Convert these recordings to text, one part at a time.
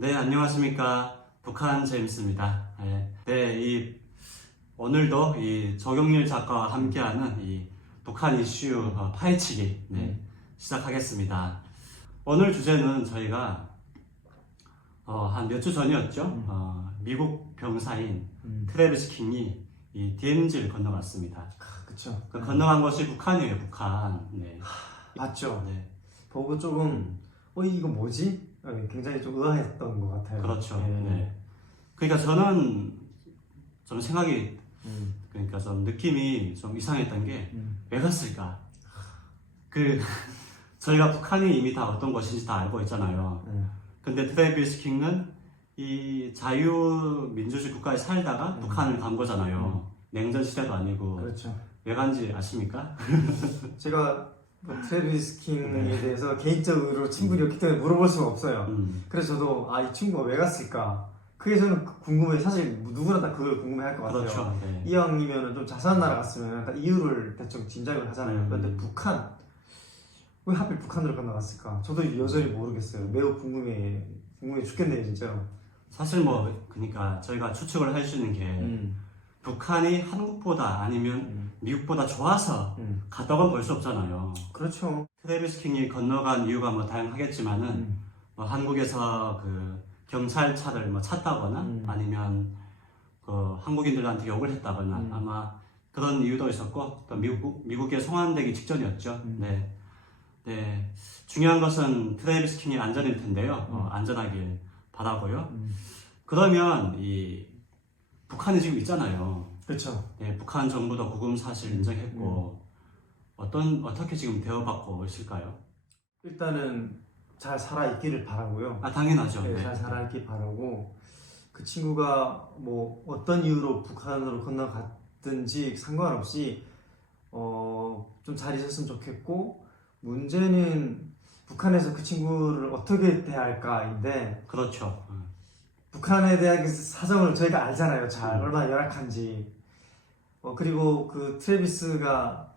네, 안녕하십니까. 북한 제임스입니다. 오늘도 이 조경일 작가와 함께하는 이 북한 이슈 파헤치기 시작하겠습니다. 오늘 주제는 저희가 한 몇 주 전이었죠. 미국 병사인 트래비스 킹이 이 DMZ를 건너갔습니다. 그쵸. 그 건너간 것이 북한이에요, 북한. 네. 봤죠. 네. 보고 조금 이거 뭐지? 굉장히 좀 의아했던 것 같아요. 그렇죠. 예. 네. 그러니까 저는 좀 생각이 음. 그러니까 좀 느낌이 좀 이상했던 게 왜 갔을까? 저희가 북한이 이미 다 어떤 것인지 다 알고 있잖아요. 근데 트래비스 킹은 이 자유민주주의 국가에 살다가 북한을 간 거잖아요. 냉전 시대도 아니고. 그렇죠. 왜 간지 아십니까? 제가 트래비스 킹에 대해서 개인적으로 친분이었기 때문에 물어볼 수가 없어요. 그래서 저도 이 친구가 왜 갔을까? 그게 저는 궁금해. 사실 누구나 다 그걸 궁금해할 것 같아요. 그렇죠. 네. 이왕이면 좀 자세한 나라 갔으면 일단 이유를 대충 짐작을 하잖아요. 그런데 북한 왜 하필 북한으로 건너갔을까? 저도 여전히 모르겠어요. 매우 궁금해 죽겠네요, 진짜로. 사실 그러니까 저희가 추측을 할 수 있는 게 북한이 한국보다 아니면 미국보다 좋아서 갔다고는 볼 수 없잖아요. 그렇죠. 트래비스 킹이 건너간 이유가 다양하겠지만은 한국에서 그 경찰차를 찾다거나 아니면 그 한국인들한테 욕을 했다거나 아마 그런 이유도 있었고 또 미국에 송환되기 직전이었죠. 네. 중요한 것은 트래비스 킹의 안전일 텐데요. 안전하길 바라고요. 그러면 이 북한이 지금 있잖아요. 그렇죠. 네, 북한 정부도 구금 사실 인정했고 어떻게 지금 대우받고 있을까요? 일단은 잘 살아있기를 바라고요. 당연하죠. 네, 네. 잘 살아있길 바라고 그 친구가 어떤 이유로 북한으로 건너갔든지 상관없이 좀 잘 있었으면 좋겠고 문제는 북한에서 그 친구를 어떻게 대할까인데 그렇죠. 북한에 대한 그 사정을 저희가 알잖아요. 잘 얼마나 열악한지. 그리고 그 트래비스가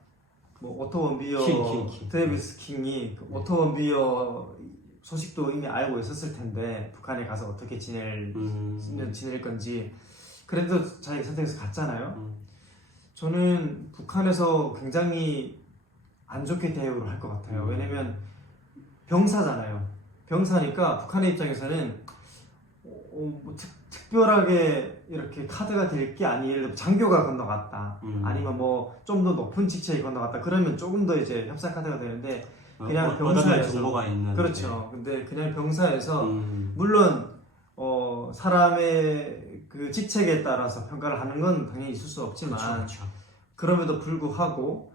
오토 원비어 킹. 트래비스 킹이 그 오토 원비어 소식도 이미 알고 있었을 텐데 북한에 가서 어떻게 지낼 건지 그래도 자기 선택해서 갔잖아요. 저는 북한에서 굉장히 안 좋게 대우를 할 것 같아요. 왜냐면 병사잖아요. 병사니까 북한의 입장에서는 특별하게 이렇게 카드가 될 게 아니, 예를 들어 장교가 건너갔다 아니면 좀 더 높은 직책이 건너갔다 그러면 조금 더 이제 협상 카드가 되는데 그냥 병사에서 정보가 있는. 그렇죠. 근데 그냥 병사에서 물론 사람의 그 직책에 따라서 평가를 하는 건 당연히 있을 수 없지만 그렇죠. 그럼에도 불구하고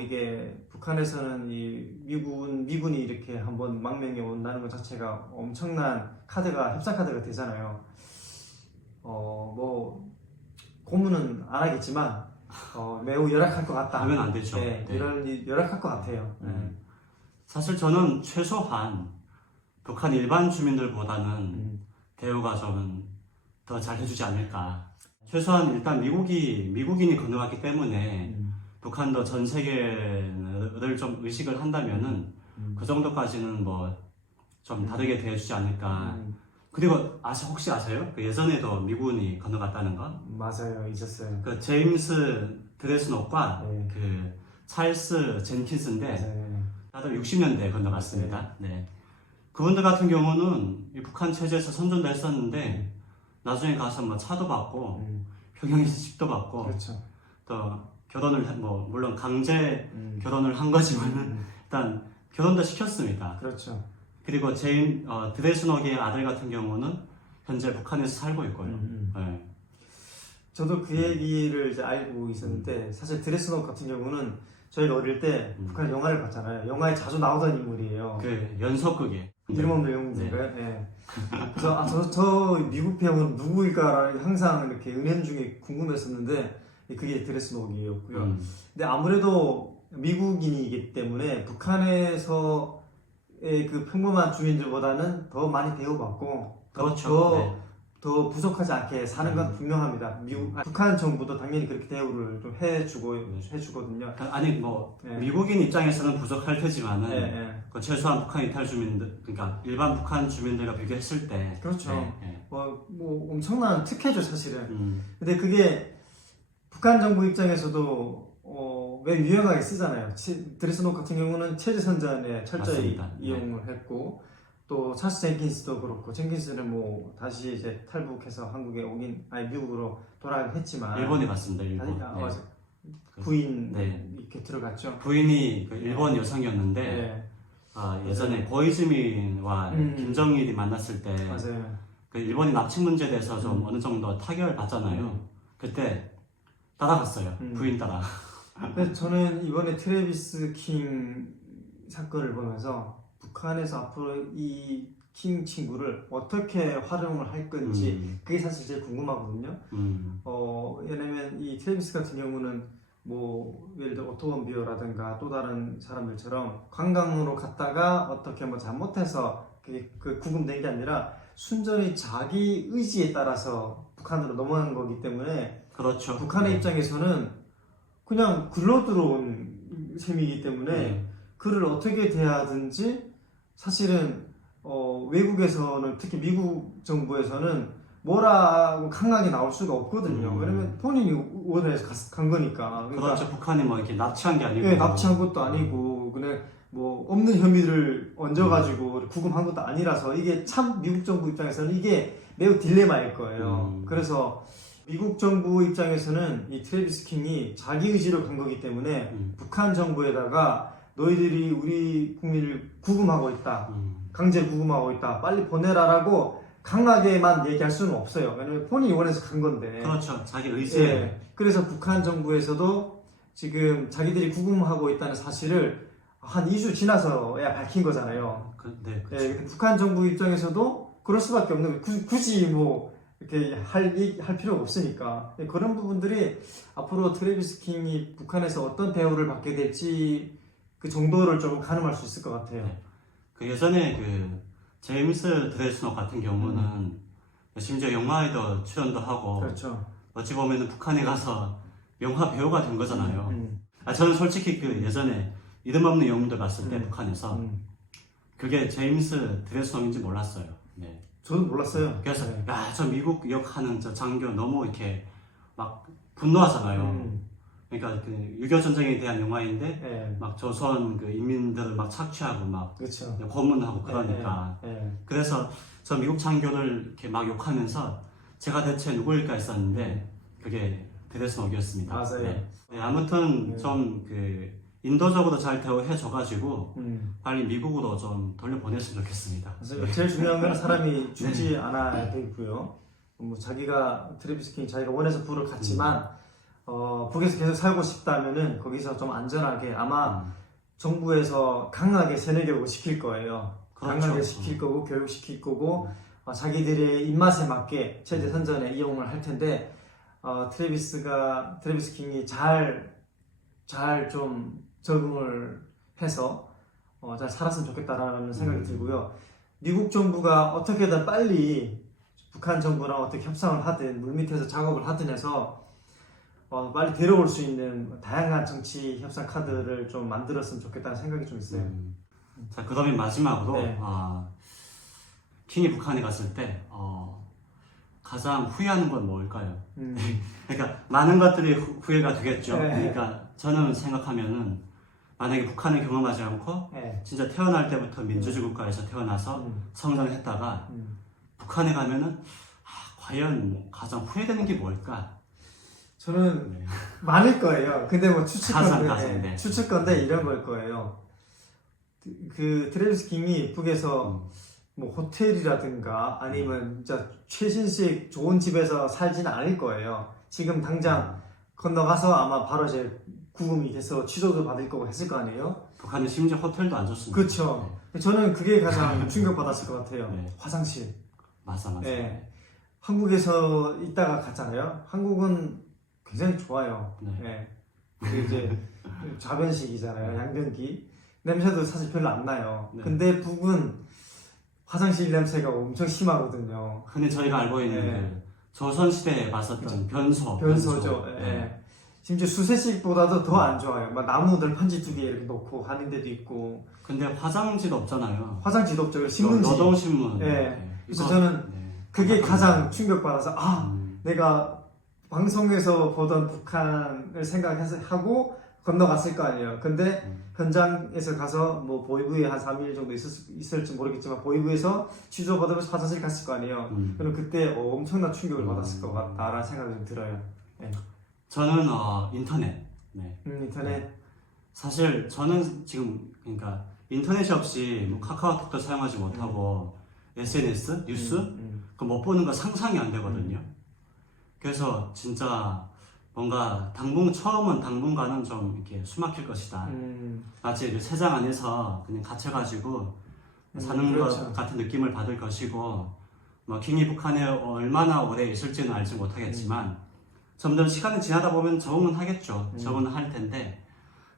이게 북한에서는 이 미군이 이렇게 한번 망명에 온다는 것 자체가 엄청난 협상 카드가 되잖아요. 고문은 안 하겠지만 매우 열악할 것 같다. 하면 안 되죠. 네, 이런 열악할 것 같아요. 사실 저는 최소한 북한 일반 주민들보다는 대우가 좀 더 잘 해주지 않을까. 최소한 일단 미국인이 건너갔기 때문에 북한도 전 세계를 좀 의식을 한다면은 그 정도까지는 좀 다르게 대해주지 않을까. 그리고 혹시 아세요? 그 예전에도 미군이 건너갔다는 거? 맞아요, 있었어요. 그 제임스 드레스노과 네. 그 찰스 젠킨스인데 맞아요. 다들 60년대에 건너갔습니다. 네. 그분들 같은 경우는 이 북한 체제에서 선전도 했었는데 나중에 가서 차도 받고 평양에서 도 받고 그렇죠. 또 결혼을 물론 강제 결혼을 한 거지만은 일단 결혼도 시켰습니다. 그렇죠. 그리고 드레스노의 아들 같은 경우는 현재 북한에서 살고 있고요. 네. 저도 그 얘기를 이제 알고 있었는데 사실 드레스노 같은 경우는 저희가 어릴 때 북한 영화를 봤잖아요. 영화에 자주 나오던 인물이에요. 그 연속극에 이름 없는 영웅인가요? 네. 그래서 저 미국 배우는 누구일까라는 항상 이렇게 은연중에 궁금했었는데 그게 드레스노기였고요. 근데 아무래도 미국인이기 때문에 북한에서의 그 평범한 주민들보다는 더 많이 대우받고 그렇죠. 더 부족하지 않게 사는 건 분명합니다. 북한 정부도 당연히 그렇게 대우를 좀 해주거든요. 아니 뭐 네. 미국인 입장에서는 부족할 테지만은 네. 그 최소한 북한 이탈 주민들, 그러니까 일반 북한 주민들과 비교했을 때 그렇죠. 네. 뭐 엄청난 특혜죠 사실은. 근데 그게 북한 정부 입장에서도 왜 유용하게 쓰잖아요. 드레스노 같은 경우는 체제 선전에 철저히 맞습니다. 이용을 했고, 또 찰스 젠킨스도 그렇고, 젠킨스는 뭐 다시 이제 탈북해서 한국에 미국으로 돌아가긴 했지만 일본에 갔습니다. 일본. 맞아. 부인 네. 이렇게 들어갔죠. 부인이 그 일본 여성이었는데 네. 예전에 고이즈미와 김정일이 만났을 때 맞아요. 그 일본이 납치 문제에 대해서 좀 어느 정도 타결을 받잖아요. 그때 따라갔어요. 부인 따라. 근데 저는 이번에 트래비스 킹 사건을 보면서 북한에서 앞으로 이 킹 친구를 어떻게 활용을 할 건지 그게 사실 제일 궁금하거든요. 왜냐면 이 트래비스 같은 경우는 뭐 예를 들어 오토원 비어라든가 또 다른 사람들처럼 관광으로 갔다가 어떻게 뭐 잘못해서 그 구금된 게 아니라 순전히 자기 의지에 따라서 북한으로 넘어간 거기 때문에 그렇죠. 북한의 입장에서는 그냥 굴러 들어온 셈이기 때문에 그를 어떻게 대하든지 사실은 외국에서는 특히 미국 정부에서는 뭐라고 강하게 나올 수가 없거든요. 왜냐면 본인이 원해서 간 거니까. 그러니까 그렇죠. 북한이 뭐 이렇게 납치한 게 아니고. 네, 납치한 것도 아니고 그냥 뭐 없는 혐의를 얹어가지고 구금한 것도 아니라서 이게 참 미국 정부 입장에서는 이게 매우 딜레마일 거예요. 그래서 미국 정부 입장에서는 이 트래비스 킹이 자기 의지로 간 거기 때문에 북한 정부에다가 너희들이 우리 국민을 구금하고 있다. 강제 구금하고 있다. 빨리 보내라라고 강하게만 얘기할 수는 없어요. 왜냐면 본인이 원해서 간 건데. 그렇죠. 자기 의지에. 네. 그래서 북한 정부에서도 지금 자기들이 구금하고 있다는 사실을 한 2주 지나서야 밝힌 거잖아요. 네, 그렇죠. 근데 북한 정부 입장에서도 그럴 수밖에 없는 거예요. 굳이 뭐 이렇게 할 필요가 없으니까. 그런 부분들이 앞으로 트래비스 킹이 북한에서 어떤 대우를 받게 될지 그 정도를 좀 가늠할 수 있을 것 같아요. 네. 그 예전에 그 제임스 드레스너 같은 경우는 심지어 영화에도 출연도 하고 그렇죠. 어찌 보면 북한에 가서 영화 배우가 된 거잖아요. 저는 솔직히 그 예전에 이름 없는 영웅들 봤을 때 북한에서 그게 제임스 드레스너인지 몰랐어요. 네. 저도 몰랐어요. 그래서 야, 저 미국 역하는 저 장교 너무 이렇게 막 분노하잖아요. 그러니까 그 6.25 전쟁에 대한 영화인데 막 조선 그 인민들을 막 착취하고 막 그렇죠. 고문하고 그러니까 그래서 저 미국 장교를 이렇게 막 욕하면서 제가 대체 누구일까 했었는데 그게 드레스너였습니다. 맞아요. 네, 아무튼 좀 그 인도적으로 잘 대우해줘가지고 빨리 미국으로 좀 돌려보냈으면 좋겠습니다. 제일 중요한 건 사람이 죽지 않아야 되고요. 뭐 자기가 트래비스 킹 자기가 원해서 부를 갔지만 북에서 계속 살고 싶다면은 거기서 좀 안전하게 아마 정부에서 강하게 세뇌교육을 시킬 거예요. 그렇죠. 강하게 시킬 거고 교육시킬 거고 자기들의 입맛에 맞게 체제 선전에 이용을 할 텐데 트래비스 킹이 잘 좀 적응을 해서 잘 살았으면 좋겠다라는 생각이 들고요. 미국 정부가 어떻게든 빨리 북한 정부랑 어떻게 협상을 하든 물밑에서 작업을 하든 해서 빨리 데려올 수 있는 다양한 정치 협상 카드를 좀 만들었으면 좋겠다는 생각이 좀 있어요. 자, 그 다음에 마지막으로 네. 킹이 북한에 갔을 때 가장 후회하는 건 뭘까요? 그러니까 많은 것들이 후회가 되겠죠. 그러니까 저는 생각하면은 만약에 북한을 경험하지 않고 진짜 태어날 때부터 민주주의 국가에서 태어나서 성장했다가 북한에 가면은 과연 뭐 가장 후회되는 게 뭘까? 저는 많을 거예요. 근데 뭐 가상, 추측건데 이런 걸 거예요. 그 트래비스 킹이 북에서 뭐 호텔이라든가 아니면 진짜 최신식 좋은 집에서 살지는 않을 거예요. 지금 당장 건너가서 아마 바로 이제 구금이 돼서 취소도 받을 거고 했을 거 아니에요? 북한은 심지어 호텔도 안 줬습니다. 그렇죠. 저는 그게 가장 충격받았을 것 같아요. 화장실. 맞아. 한국에서 있다가 갔잖아요. 한국은 굉장히 좋아요. 그 이제 좌변식이잖아요. 양변기. 냄새도 사실 별로 안 나요. 근데 북은 화장실 냄새가 엄청 심하거든요. 흔히 저희가 알고 있는 네. 그 조선시대에 봤었던 변소. 변소죠. 예. 네. 심지어 수세식보다도 더 안 좋아요. 막 나무 널판지 2개 이렇게 놓고 하는 데도 있고 근데 화장지도 없잖아요. 화장지도 없죠. 신문지. 노동신문. 네. 그래서 이거- 저는 네. 그게 안타깝네요. 가장 충격받아서 음. 내가 방송에서 보던 북한을 생각해서 하고 건너갔을 거 아니에요. 근데 현장에서 가서 뭐 보이부에 한 3일 정도 있을지 모르겠지만 보이부에서 취조받으면서 화장실 갔을 거 아니에요. 그럼 그때 엄청난 충격을 받았을 것 같다라는 생각이 좀 들어요. 네. 저는 인터넷. 네. 인터넷. 사실 저는 지금 그러니까 인터넷이 없이 뭐 카카오톡도 사용하지 못하고 SNS, 뉴스 그 못 보는 거 상상이 안 되거든요. 그래서 진짜 뭔가 처음은 당분간은 좀 이렇게 숨막힐 것이다. 마치 그 세상 안에서 그냥 갇혀가지고 사는 그렇죠. 것 같은 느낌을 받을 것이고, 뭐 킹이 북한에 얼마나 오래 있을지는 알지 못하겠지만 점점 시간이 지나다 보면 적응은 하겠죠. 적응은 할 텐데,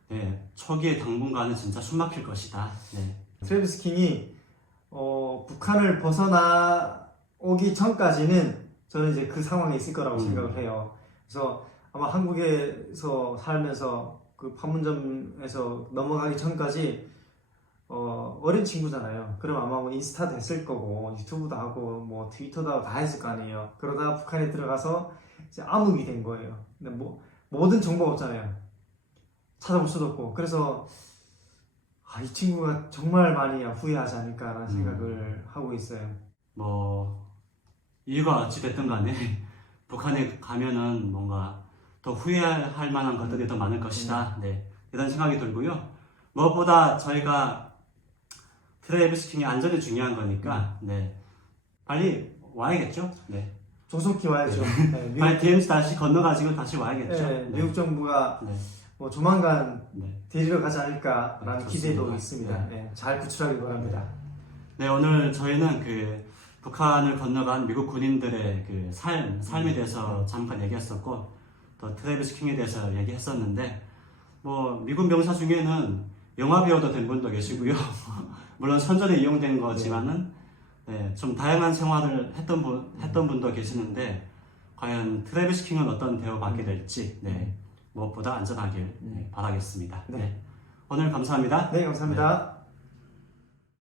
네, 초기에 당분간은 진짜 숨막힐 것이다. 네. 트래비스 킹이 북한을 벗어나오기 전까지는 저는 이제 그 상황에 있을 거라고 생각을 해요. 그래서 아마 한국에서 살면서 그 판문점에서 넘어가기 전까지 어린 친구잖아요. 그럼 아마 뭐 인스타도 했을 거고 유튜브도 하고 뭐 트위터도 하고 다 했을 거 아니에요. 그러다가 북한에 들어가서 이제 암흑이 된 거예요. 근데 뭐 모든 정보가 없잖아요. 찾아볼 수도 없고. 그래서 이 친구가 정말 많이 후회하지 않을까라는 생각을 하고 있어요. 뭐 이유가 어찌됐든 간에 북한에 가면은 뭔가 더 후회할 만한 것들이 더 많을 것이다. 네, 이런 생각이 들고요. 무엇보다 저희가 트래비스 킹의 안전이 중요한 거니까 네, 빨리 와야겠죠. 네, 조속히 와야죠. 네, 빨리 DMZ 다시 건너가지고 다시 와야겠죠. 네, 미국 정부가 네. 뭐 조만간 네. 데리러 가지 않을까라는 네, 기대도 좋습니다. 있습니다. 네, 잘 구출하길 바랍니다. 네, 오늘 저희는 그 북한을 건너간 미국 군인들의 그 삶에 대해서 잠깐 얘기했었고, 또 트래비스 킹에 대해서 얘기했었는데, 뭐 미군 병사 중에는 영화 배우도 된 분도 계시고요. 물론 선전에 이용된 거지만은 네, 좀 다양한 생활을 했던 분도 계시는데, 과연 트래비스 킹은 어떤 대우받게 될지 무엇보다 안전하길 바라겠습니다. 네. 네. 오늘 감사합니다. 네, 감사합니다.